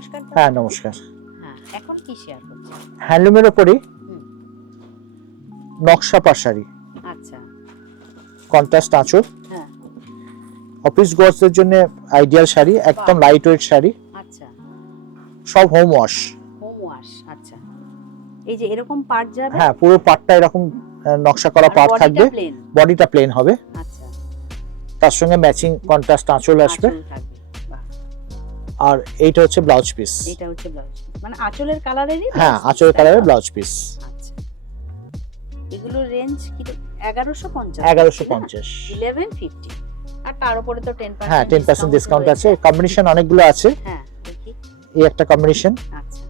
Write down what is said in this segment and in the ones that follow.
নমস্কার দাদা। হ্যাঁ নমস্কার। হ্যাঁ, এখন কি শেয়ার করছেন? হ্যান্ডলুমের উপরই হুম। নকশা পাড় শাড়ি, আচ্ছা। কন্ট্রাস্ট আঁচল, হ্যাঁ। অফিস গোয়ার্সদের জন্য আইডিয়াল শাড়ি, একদম বাহ। লাইট ওয়েট শাড়ি, আচ্ছা। সব হোম ওয়াশ। Home wash. আচ্ছা। এই যে এরকম পার্ট যাবে। হ্যাঁ, পুরো পাড়টা এরকম নকশা করা আর পাড় বডিটা থাকবে, প্লেন। বডিটা প্লেন হবে, আচ্ছা। তার সঙ্গে ম্যাচিং কন্ট্রাস্ট আঁচল আসবে। আঁচল থাকবে। বাহ। আর এইটা হচ্ছে ব্লাউজ পিস। এটা হচ্ছে ব্লাউজ। মানে আঁচলের কালারেরই? হ্যাঁ, আঁচলের কালারের ব্লাউজ পিস। আচ্ছা। এগুলোর রেঞ্জ কি? 1150। 1150। 1150। আর তার উপরে তো 10% হ্যাঁ, 10% ডিসকাউন্ট আছে। কম্বিনেশন অনেকগুলো আছে। হ্যাঁ, দেখি। এই একটা কম্বিনেশন, আচ্ছা।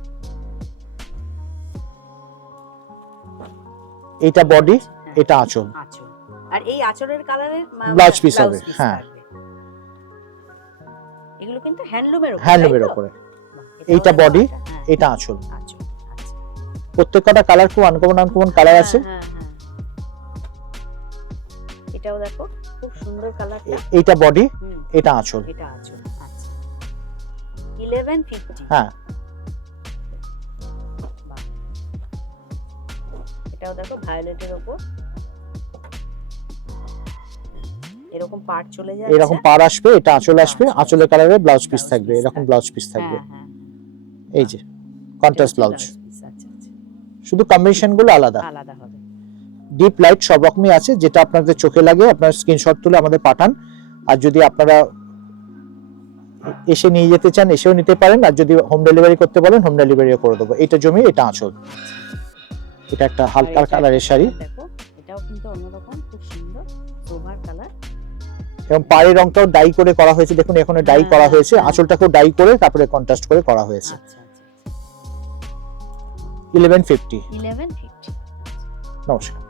এইটা বডি, হ্যাঁ, এটা আঁচল। আঁচল। আর এই আঁচলের কালারের ব্লাউজ পিস হবে। হ্যাঁ, এগুলো কিন্তু হ্যান্ডলুমের উপর। হ্যান্ডলুমের উপরে। এইটা বডি, এটা আঁচল। আঁচল। আচ্ছা। প্রত্যেকটা কালার খুব আনকমন কালার আছে। হ্যাঁ, হ্যাঁ। এটাও দেখো খুব সুন্দর কালারটা। এইটা বডি, এটা আঁচল। এটা আঁচল। আচ্ছা। 1150। হ্যাঁ, বাহ। এটাও দেখো ভায়োলেটের উপর এরকম পার্ট চলে যাচ্ছে। এরকম পাড় আসবে, এটা আঁচল আসবে, আঁচলের কালারে ব্লাউজ পিস থাকবে, এরকম ব্লাউজ পিস থাকবে। হ্যাঁ, হ্যাঁ। এই যে কন্ট্রাস্ট ব্লাউজ। আচ্ছা, আচ্ছা। শুধু কম্বিনেশন গুলো আলাদা, আলাদা হবে। ডিপ লাইট সব রকমই আছে, যেটা আপনাদের চোখে লাগে আপনারা স্ক্রিনশট তুলে আমাদের পাঠান। আর যদি আপনারা এসে নিয়ে যেতে চান এসেও নিতে পারেন, আর যদি হোম ডেলিভারি করতে বলেন হোম ডেলিভারিও করে দেবো। এটা জমি, এটা আঁচল। এটা একটা হালকা কালারের শাড়ি, দেখো এটাও কিন্তু অন্যরকম, খুব সুন্দর সোভার কালার। এবং পাড়ের রংটাও ডাই করে করা হয়েছে, দেখুন এখানে ডাই করা হয়েছে, আঁচলটাকেও ডাই করে তারপরে কন্ট্রাস্ট করে করা হয়েছে। আচ্ছা, আচ্ছা। 1150। 1150। নমস্কার।